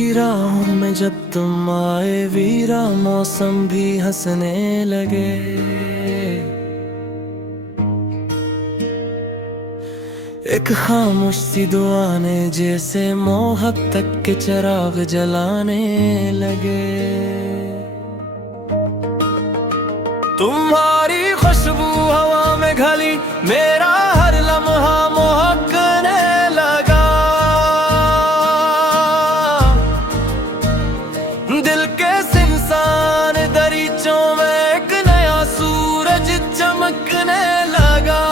की राहों में जब तुम आए वीरा, मौसम भी हंसने लगे। एक खामोश सी दुआ ने जैसे मोहक तक के चिराग जलाने लगे। तुम्हारी खुशबू हवा में घली, मेरा हर लम्हा महकने लगा। दिल के सिंसान दरीचों में एक नया सूरज चमकने लगा।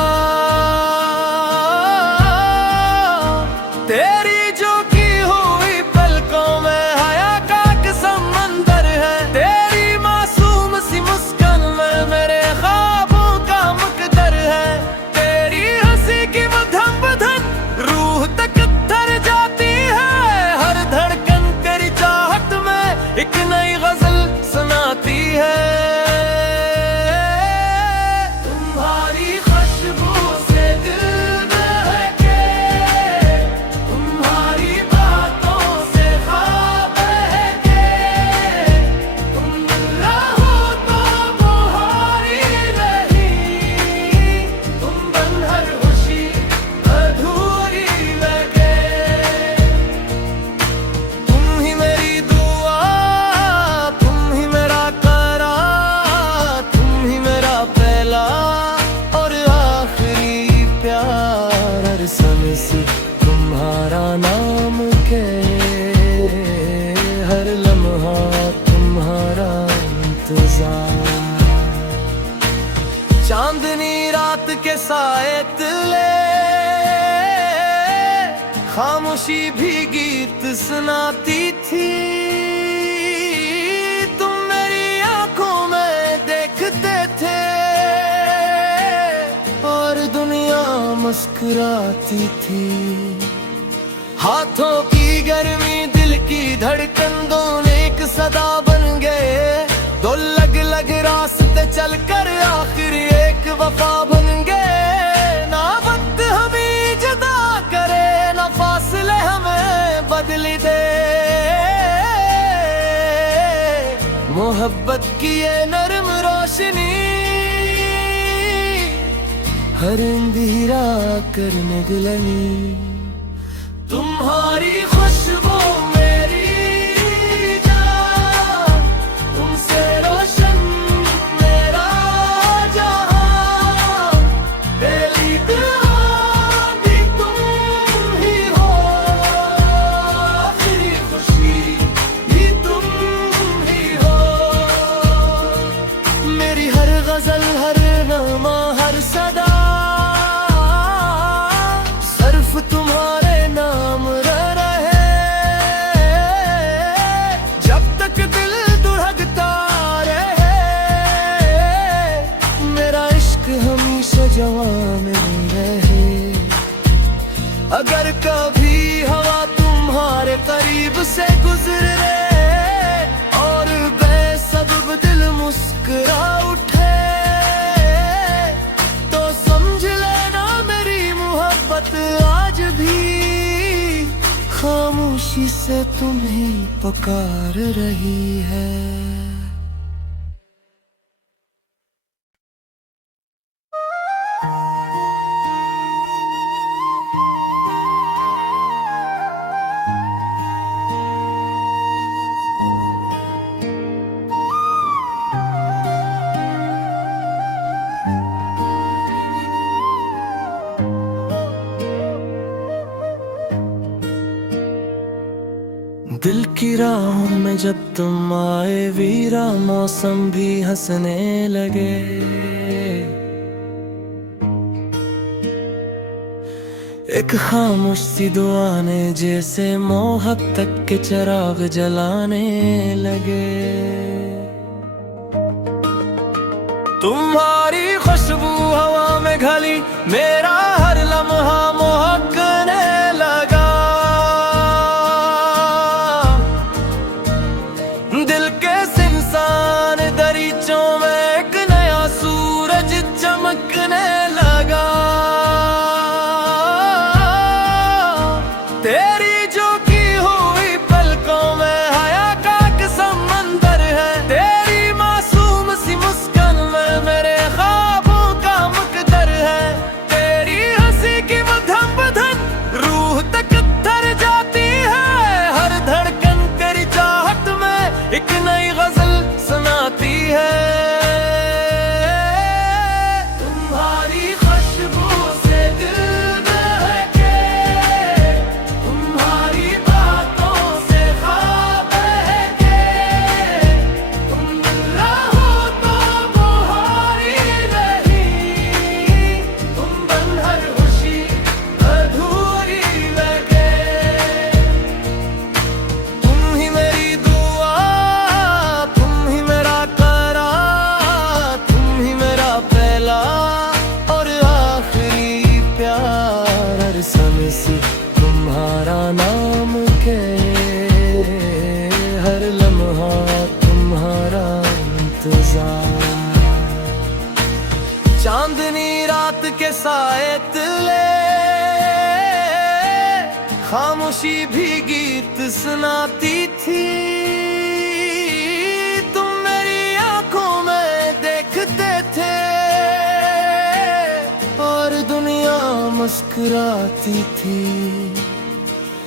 तेरी जो की हुई पलकों में हया का एक समंदर है। तेरी मासूम सी मुस्कान में मेरे ख्वाबों का मुकद्दर है। तेरी हंसी की मधम बधन रूह तक थर जाती है। हर धड़कन तेरी चाहत में एक नई गजल सुनाती है। तुम्हारी खुशबू से दिल बहके, तुम्हारी बातों से ख्वाब बहके। तुम रहो तो बुहारी रही, तुम बन हर खुशी अधूरी लगे। तुम ही मेरी दुआ, तुम ही मेरा करार, तुम ही मेरा पहला और आखिरी प्यार। हर सांस तुम्हारा नाम के, हर लम्हा तुम्हारा इंतजार। चांदनी रात के साए तले खामोशी भी गीत सुनाती थी। तुम मेरी आंखों में देखते थे और दुनिया मुस्कुराती थी। हाथों की गर्मी दिल की धड़कन दोनों एक सदा बन गए। दो लग लग रास्ते चलकर आखिर एक वफा बन गए। ना वक्त हमें जुदा करे, ना फासले हमें बदली दे। मोहब्बत की ये नरम रोशनी हर अंधेरा करने दिलनी। तुम्हारी खुशबू मेरी जान, तुमसे रोशन मेरा जहां। पहली दुआ भी तुम ही हो, आखिरी खुशी भी तुम ही हो। मेरी हर गजल, हर नगमा, हर सदा सिर्फ तुम्हारे नाम रहे। जब तक दिल दुहकता रहे, मेरा इश्क हमेशा जवां में रहे। अगर कभी हवा तुम्हारे करीब से गुजरे और बेसबब दिल मुस्कुरा उठे, तो समझ लेना मेरी मोहब्बत आज भी खामोशी से तुम्हें पुकार रही है। दिल की राहों में जब तुम आए वीरा, मौसम भी हंसने लगे। एक खामोश सी दुआ ने जैसे मोहक तक के चिराग जलाने लगे। तुम्हारी खुशबू हवा में घली, मेरा हर लम्हा महकने लगा। दिल के सिंसान दरीचों में एक नया सूरज चमकने लगा। तेरी जो की हुई पलकों में चांदनी रात के साए तले खामोशी भी गीत सुनाती थी। तुम मेरी आंखों में देखते थे और दुनिया मुस्कुराती थी।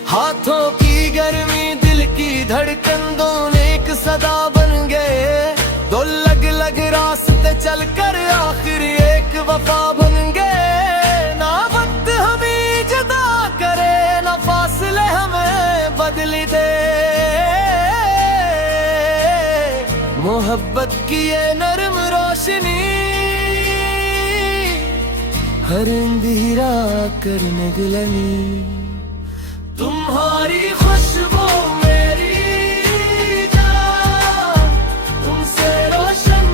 हाथों की गर्मी दिल की धड़कन दोनों एक सदा बन गए। दो लग लग रास्ते चल कर आखिर एक वफा बन गए। ना वक्त हमें जुदा करे ना फासले हमें बदली दे। मोहब्बत की ये नरम रोशनी हर अंधेरा कर निगलनी। तुम्हारी खुशबू मेरी जान, तुमसे रोशन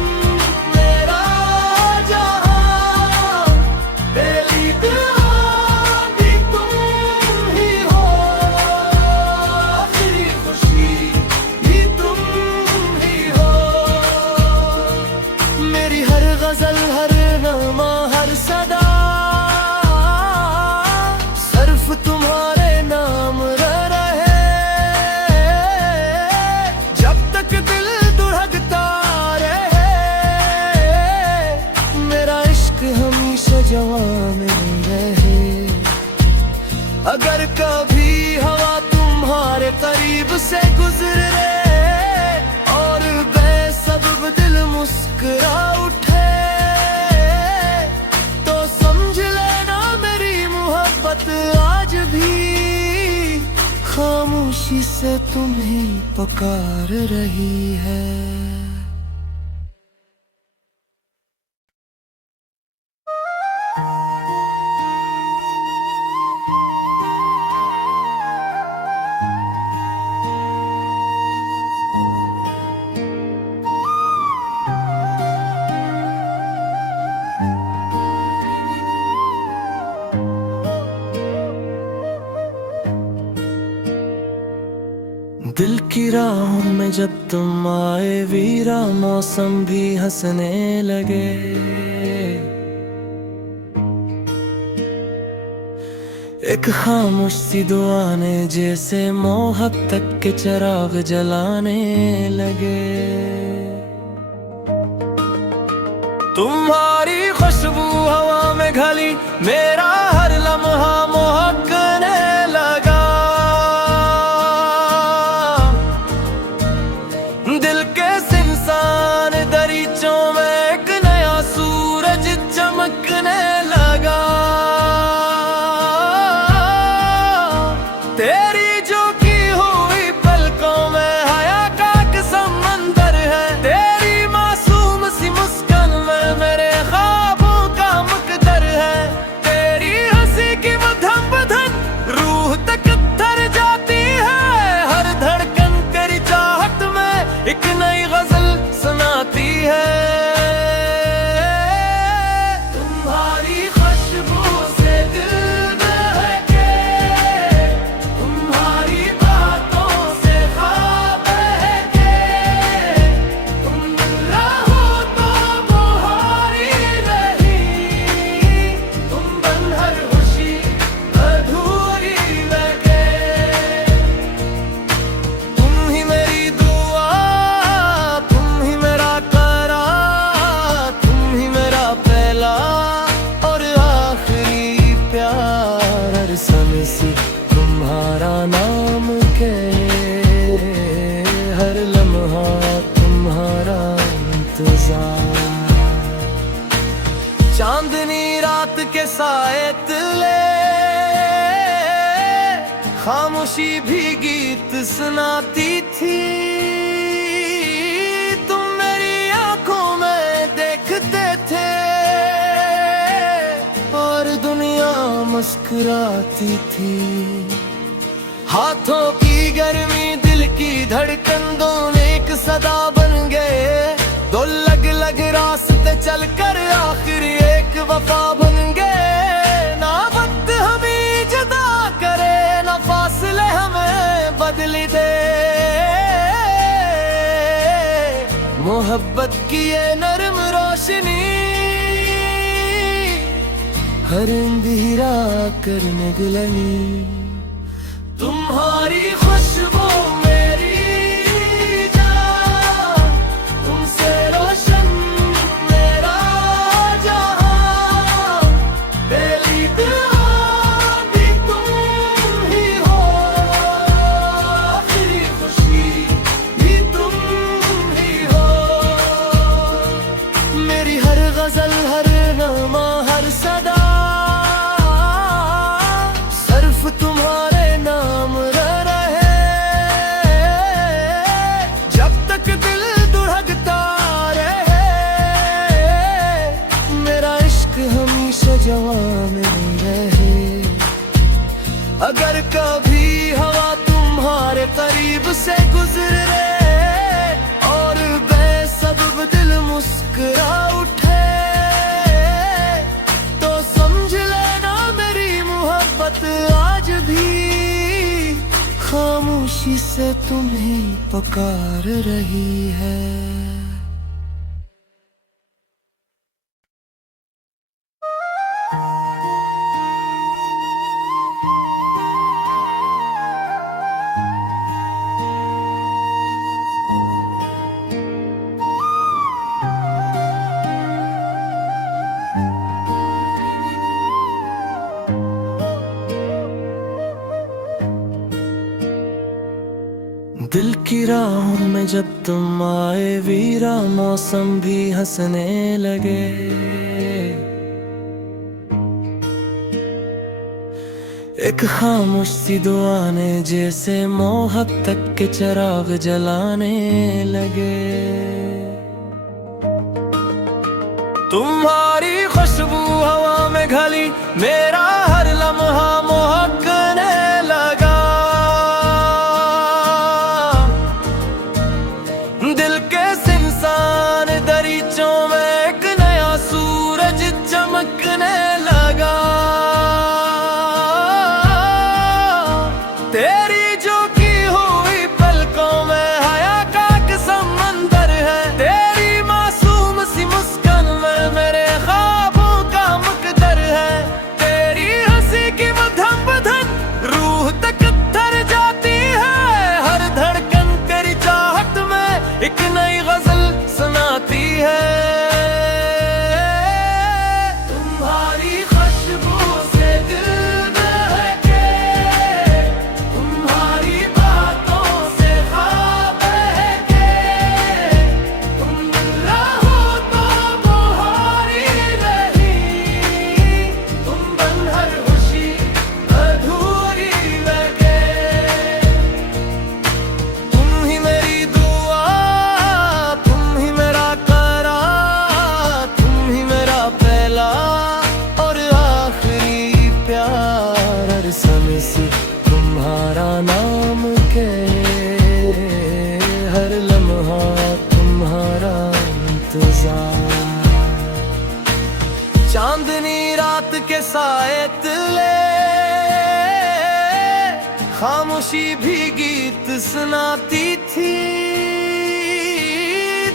मेरा जहां। पहली दुआ भी तुम ही हो, आखिरी खुशी भी तुम ही हो। मेरी हर गजल हर नगमा हर सदा सिर्फ तुम्हारे नाम रहे। जब तक दिल धड़कता रहे मेरा इश्क हमेशा जवान रहे। अगर कभी हवा तुम्हारे करीब से गुजरे और बेसबब दिल मुस्कुरा उठे तो समझ लेना मेरी मोहब्बत आज भी खामोशी से तुम्हें पुकार रही है। दिल की राहों में जब तुम आए वीरा मौसम भी हंसने लगे। एक खामोश सी दुआ ने जैसे मोहक तक के चिराग जलाने लगे। तुम्हारी खुशबू हवा में घली मेरा हर लम्हा महकने लगा। दिल के सिंसान दरीचों में एक नया सूरज चमकने लगा। तेरी जो की हुई पलकों में हया का एक समंदर है। तेरी मासूम सी मुस्कान में मेरे ख्वाबों का मुकद्दर है। तेरी हंसी की मधम बधन रूह तक थर जाती है। हर धड़कन तेरी चाहत में एक नई गजल सुनाती है। तुम्हारी खुशबू से दिल बहके, तुम्हारी बातों से ख्वाब बहके। तुम रहो तो बुहारी रही, तुम बन हर खुशी अधूरी लगे। तुम ही मेरी दुआ, तुम ही मेरा करार, तुम ही मेरा पहला और आखिरी प्यार। हर समय से तुम्हारा नाम के, हर लम्हा तुम्हारा इंतजार। चांदनी रात के साए तले खामोशी भी गीत सुनाती थी। तुम मेरी आंखों में देखते थे और दुनिया मुस्कुराती थी। हाथों की गर्मी दिल की धड़कन दोनों एक सदा बन गए। दो लग लग रास्ते चल कर आखिर एक वफा बन गए। ना वक्त हमें जुदा करे ना फासले हमें बदली दे। मोहब्बत की ये नरम रोशनी हर अंधेरा करने दिलनी, तुम्हारी खुशबू मेरी जान, तुमसे रोशन मेरा जहां, पहली दुआ भी तुम ही हो, आखिरी खुशी भी तुम ही हो। मेरी हर गजल, हर नगमा, हर सदा सिर्फ तुम्हारे नाम रहे, जब तक दिल धड़कता रहे, मेरा इश्क हमेशा जवां में रहे। अगर कभी हवा तुम्हारे करीब से गुजरे और बेसबब दिल मुस्कुरा उठे, तो समझ लेना मेरी मोहब्बत आज भी खामोशी से तुम्हें पुकार रही है। दिल की राहों में जब तुम आए वीरा, मौसम भी हंसने लगे। एक खामोश सी दुआ ने जैसे मोहक तक के चिराग जलाने लगे। तुम्हारी खुशबू हवा में घली, मेरा हर लम्हा महकने लगा। दिल के इंसान दरीचों में एक नया सूरज चमकने लगा। तेरी जो की हुई पलकों में हया का एक समंदर है, तेरी मासूम सी मुस्कान में मेरे ख्वाबों का मुकद्दर है। तेरी हंसी की मधम बदन रूह तक थर जाती है, हर धड़कन तेरी चाहत में एक नई गजल सुनाती है। तुम्हारी खुशबू से दिल बहके, तुम्हारी बातों से ख्वाब बहके, तुम रहो तो बुहारी रही, तुम बन हर खुशी अधूरी लगे। तुम ही मेरी दुआ, तुम ही मेरा करार, तुम ही मेरा पहला और आखिरी प्यार। हर समय से तुम्हारा नाम के, हर लम्हा तुम्हारा इंतजार। चांदनी रात के साए तले खामोशी भी गीत सुनाती थी।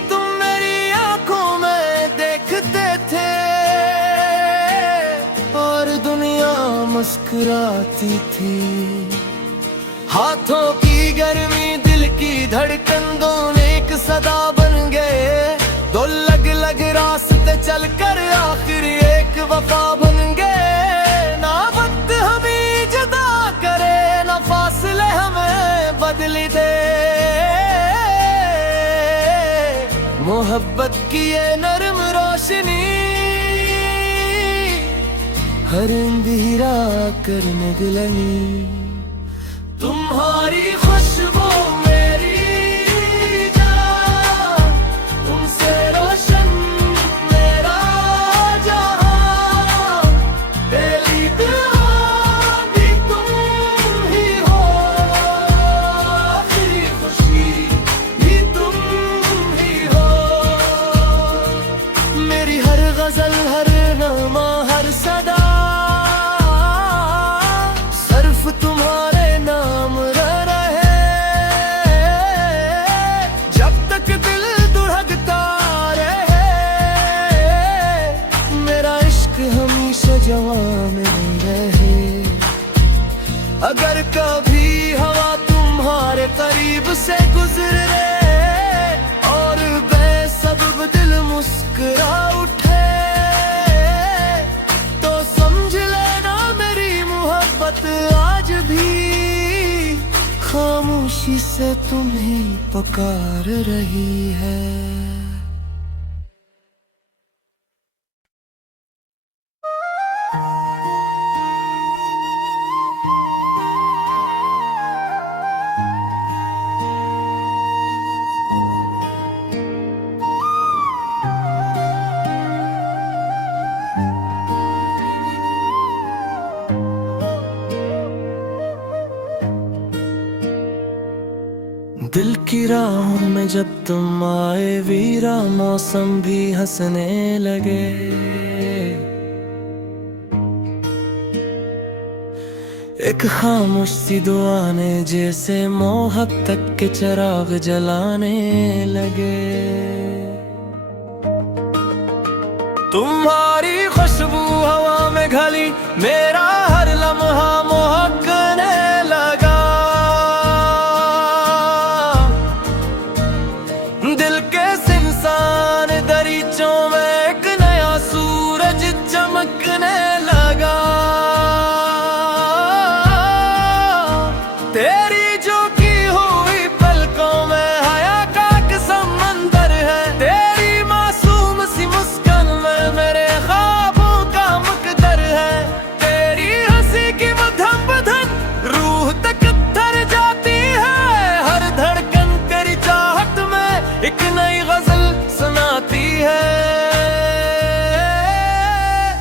तुम मेरी आंखों में देखते थे और दुनिया मुस्कुराती थी। हाथों की गर्मी, दिल की धड़कन दोनों एक सदा बन गए। दो लग लग रास्ते चलकर आखिर एक वफा बन गए। ना वक्त हमें जुदा करे, ना फासले हमें बदली दे। मोहब्बत की ये नरम रोशनी हर अंधेरा करने दिलनी। तुम्हारी खुशबू मेरी जान, तुमसे रोशन मेरा जहां, पहली दुआ भी तुम ही हो, आखिरी खुशी भी तुम ही हो। मेरी हर गजल, हर नगमा, हर सदा सिर्फ तुम्हारे नाम रहे, जब तक दिल धड़कता रहे, मेरा इश्क हमेशा जवां खामोशी से तुम्हें पुकार रही है। दिल की राहों में जब तुम आए वीरा, मौसम भी हंसने लगे। एक खामोश सी दुआ ने जैसे मोहब्बत के चिराग जलाने लगे। तुम्हारी खुशबू हवा में घली, मेरा हर लम्हा महकने लगा। दिल के सिंसान दरीचों में एक नया सूरज चमकने लगा। तेरी जो की हुई पलकों में हया का एक समंदर है। तेरी मासूम सी मुस्कान में मेरे ख्वाबों का मुकद्दर है। तेरी हंसी की मधम बदन रूह तक थर जाती है। हर धड़कन तेरी चाहत में एक नई गजल सुनाती है।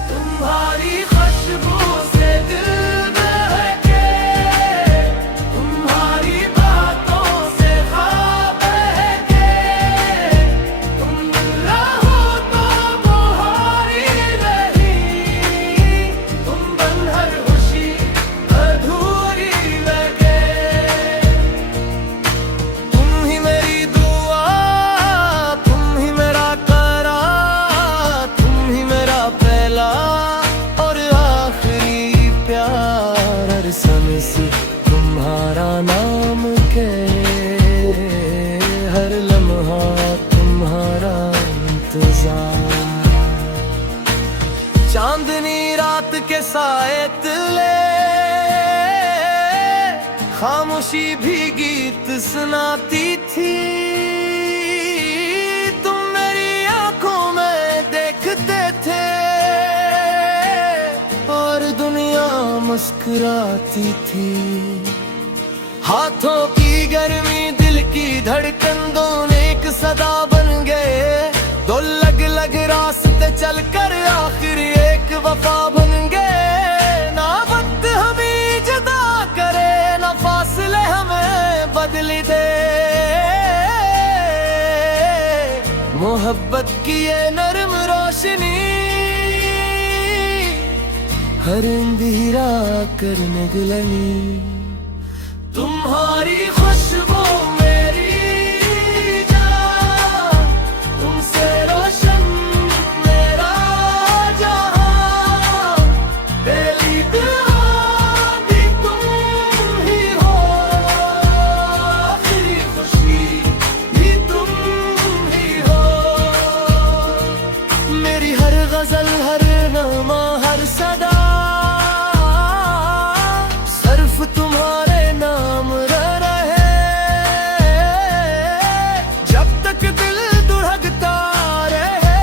तुम्हारी खुशबू से दिल बहके, तुम्हारी बातों से ख्वाब बहके। तुम रहो तो बुहारी रही, तुम बन हर खुशी अधूरी लगे। तुम ही मेरी दुआ, तुम ही मेरा करार, तुम ही मेरा पहला और आखिरी प्यार। हर समय से तुम्हारा नाम के, हर लम्हा तुम्हारा इंतजार। चांदनी रात के साए तले खामोशी भी गीत सुनाती थी। तुम मेरी आंखों में देखते थे और दुनिया मुस्कुराती थी। हाथों की गर्मी दिल की धड़कन दोनों एक सदा बन गए। दो लग लग रास्ते चलकर आखिर एक वफा बन गए। ना वक्त हमें जुदा करे, ना फासले हमें बदली दे। मोहब्बत की ये नरम रोशनी हर अंधेरा कर निगलनी। तुम्हारी खुशबू मेरी जान, तुमसे रोशन मेरा जहां। पहली दुआ भी तुम ही हो, आखिरी खुशी भी तुम ही हो। मेरी हर गजल, हर नगमा, हर सदा सिर्फ तुम्हारे नाम रहे। जब तक दिल दुहकता रहे,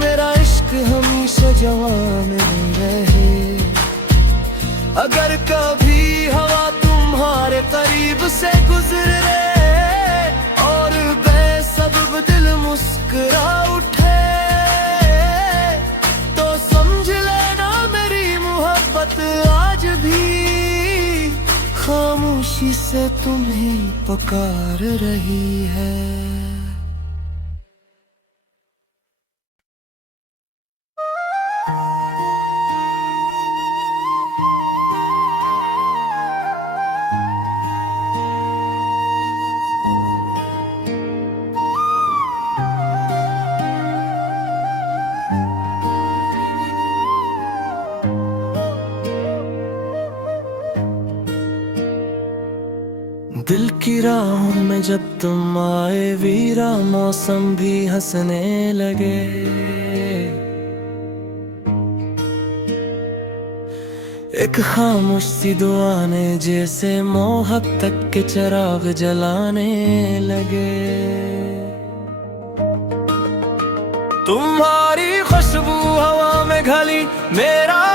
मेरा इश्क हमेशा जवान रहे। अगर कभी हवा तुम्हारे करीब से गुजरे और बेसबब दिल मुस्कुरा उठे, तो समझ लेना मेरी मोहब्बत आज भी खामोशी से तुम्हें पुकार रही है। दिल की राहों में जब तुम आए वीरा, मौसम भी हंसने लगे। एक खामोश सी दुआ ने जैसे मोहब्बत के चिराग जलाने लगे। तुम्हारी खुशबू हवा में घली, मेरा